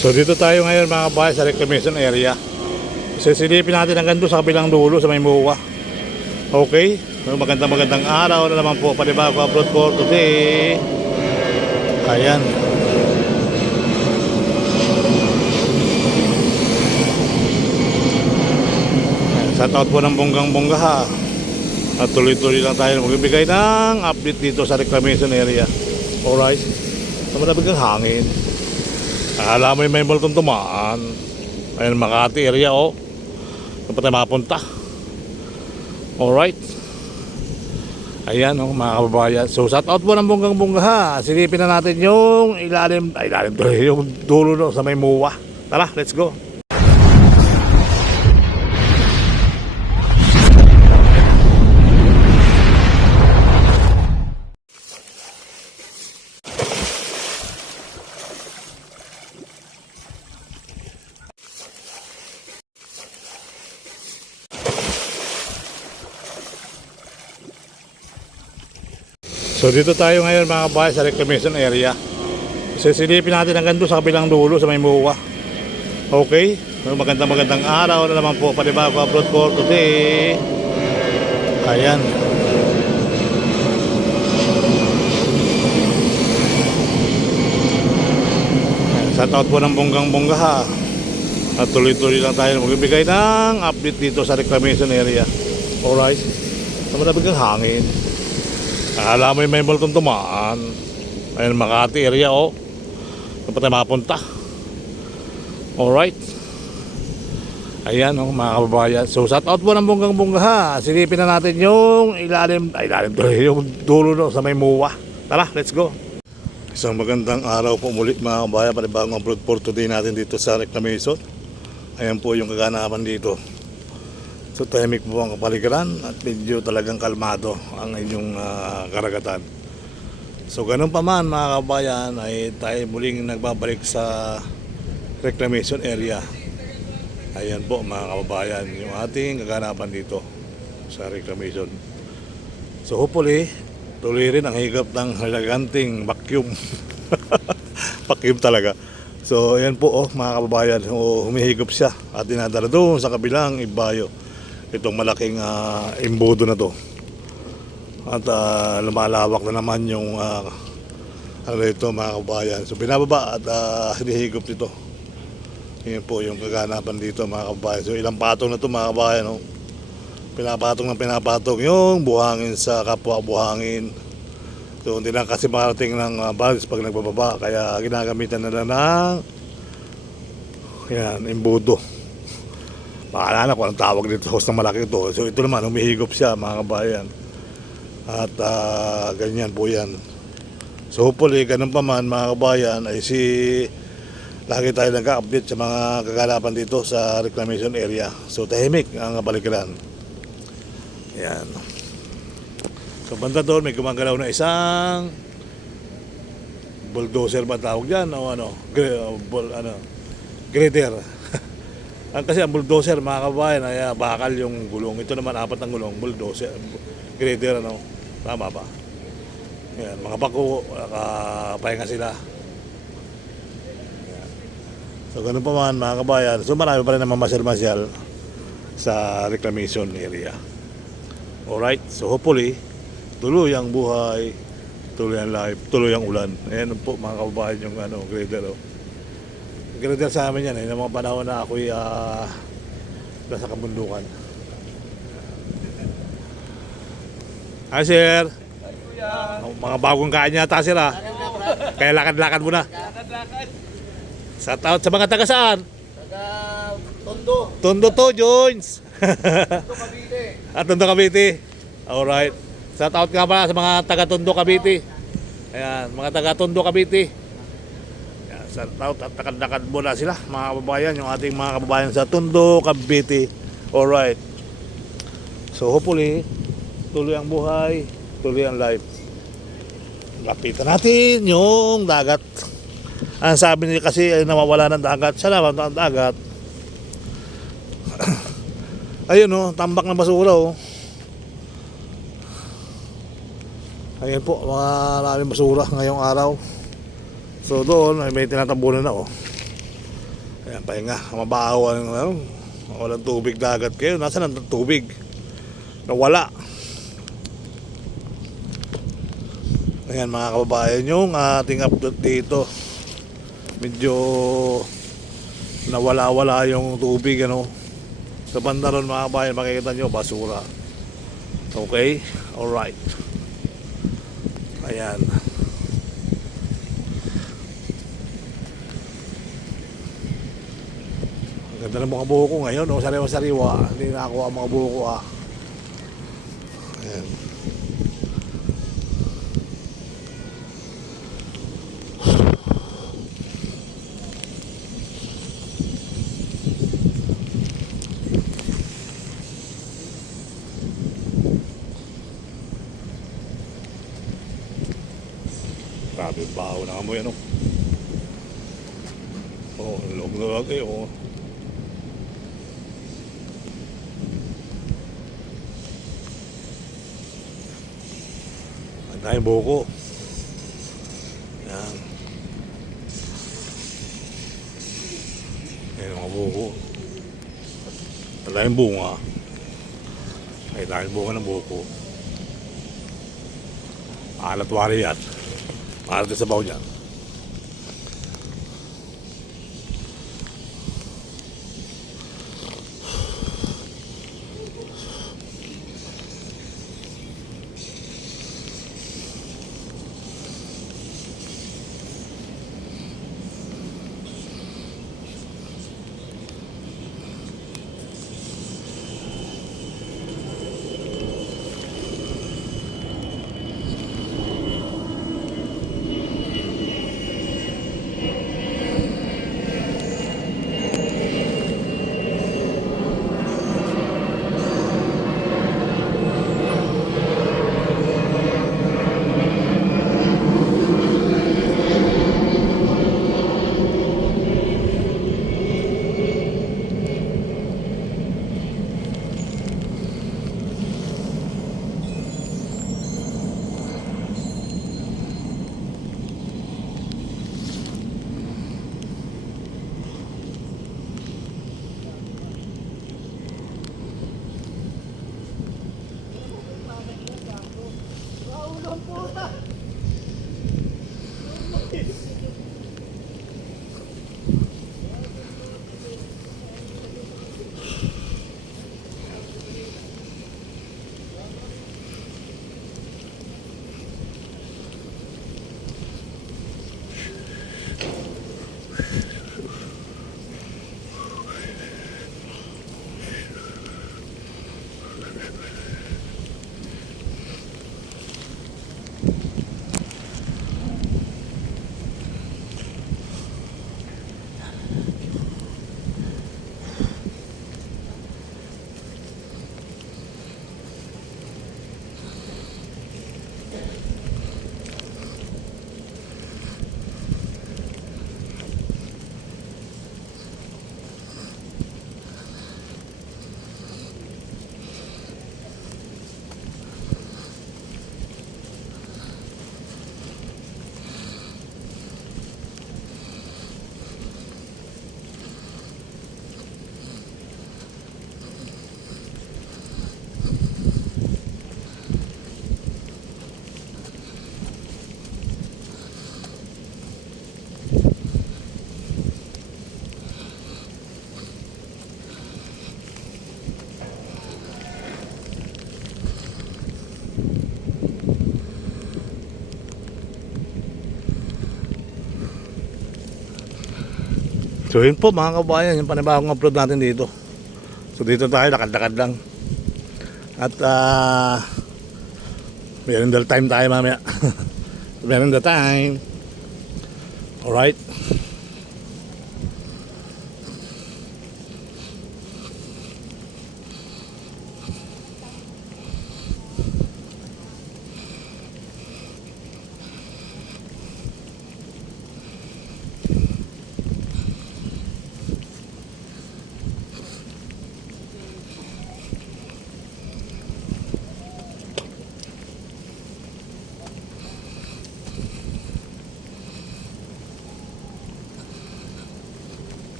So dito tayo ngayon mga kabayan sa reclamation area. Sisilipin natin hanggang doon sa kabilang dulo sa may MUA. Okay? So, magandang araw na naman po. Panibago upload for today. Ayan. Shout out po ng bonggang-bongga ha. At tuloy-tuloy lang tayo magbibigay ng update dito sa reclamation area. Alright? Sa malabig ang hangin. Akala mo yung may balkon tumaan. Ayan, Makati area oh. Saan pa tayo mapunta? Alright. Ayan oh, mga kababayan. So shout out po ng bonggang-bongga ha. Silipin na natin yung ilalim yung dulo no, sa may MUA. Tara, let's go. So dito tayo ngayon mga kabayan sa reclamation area. Sisilipin natin hanggang doon sa kabilang dulo sa may MUA. Okay? So, magandang araw na naman po. Panibago upload for today. Ayan. Shout out po ng bonggang-bongga ha. At tuloy-tuloy lang tayo magbibigay ng update dito sa reclamation area. Alright? Sa malabig ang hangin. Akala mo yung may balkon tumaan. Ayan, Makati area oh. Saan pa tayo mapunta? Alright. Ayan oh, mga kababayan. So shout out po ng bonggang-bongga ha. Silipin na natin yung ilalim yung dulo no, sa may MUA. Tara, let's go. Isang magandang araw po muli mga kababayan. Panibagong upload for today natin dito sa reclamation. Ayan po yung kaganapan dito. So tahimik po ang kapaligiran at medyo talagang kalmado ang inyong karagatan. So ganun pa man mga kabayan ay tayo muling nagbabalik sa reclamation area. Ayan po mga kababayan yung ating kaganapan dito sa reclamation. So hopefully tuloy rin ang higop ng halaganting vacuum. Vacuum talaga. So ayan po oh, mga kababayan, humihigop siya at dinadala doon sa kabilang ibayo. Itong malaking imbudo na to. At lumalawak na naman yung ano ito mga kabayan. So binababa at hinihigop nito. Yan po yung kaganapan dito mga kabayan. So ilang patong na to mga kabayan. No? Pinapatong yung buhangin sa kapwa buhangin. So hindi lang kasi makarating ng balis pag nagbababa. Kaya ginagamitan na lang ng yan, imbudo. Maalala ko ang tawag dito hose na malaki ito. So ito naman humihigop siya mga kabayan. At ganyan po yan. So hopefully ganun pa man mga kabayan ay lagi tayo nagka-update sa mga kaganapan dito sa reclamation area. So tahimik ang balikiran. Yan. So banda doon may gumagalaw na isang bulldozer ba tawag dyan o grader. Kasi ang bulldozer mga kabayan ay bakal yung gulong. Ito naman apat ng gulong, bulldozer, grader ano. Tama ba? Yan, mga bako, nakapahinga sila. Yan. So ganun pa man mga kabayan. So marami pa rin naman masyal-masyal sa reclamation area. Alright, so hopefully tuloy ang buhay, tuloy ang life, tuloy ang ulan. Ayan po mga kabayan yung grader oh. Grader sa amin yan, ng mga panahon na ako'y nasa kabundukan. Hi sir. Hi kuya. Mga bagong kain yata sir ha. Kaya lakad-lakad muna. Lakad-lakad. Shout out sa mga taga saan? Taga Tondo. Tondo to, joins. Tondo Cavite. At Tondo Cavite. Alright. Shout out nga pala sa mga taga Tondo Cavite. Ayan, mga taga Tondo Cavite. Shout out at nakad-nakad muna sila mga kababayan, yung ating mga kababayan sa Tondo, Cavite. Alright. So hopefully tuloy ang buhay, tuloy ang life. Lapitan natin yung dagat. Ang sabi nila kasi ay nawawala ng dagat. Salamat ang dagat. Ayun oh, tambak ng basura oh. Ayan po, maraming basura ngayong araw. So doon ay may tinatabunan na oh. Ayan, pahinga. Mabaho ang ano. Walang tubig dagat kayo. Nasaan ang tubig? Nawala. Ayan mga kababayan, yung ating update dito. Medyo nawala-wala yung tubig ano. Sa banda ron mga kababayan, makikita nyo basura. Okay? Alright. Ayan. Ganda ng mga buho ko ngayon, no? Sariwa-sariwa. Hindi na ako ang mga buho ko, Ayan. Grabe, baho na amoy, ano? Oh, loob na lagi, oh. Ang daming buko. Yan. Yan mga buko. Ang daming bunga. Ay, daming bunga ng buko. Alat wari yan. Alat sa baw niyan. So yun po mga kabayan, yung panibagong upload natin dito. So dito tayo, lakad-lakad lang. At merendal time tayo mamaya. Merendal time. Alright.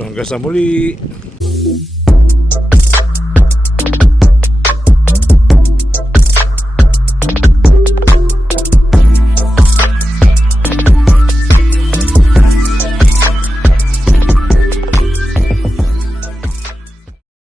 So hanggang sa muli.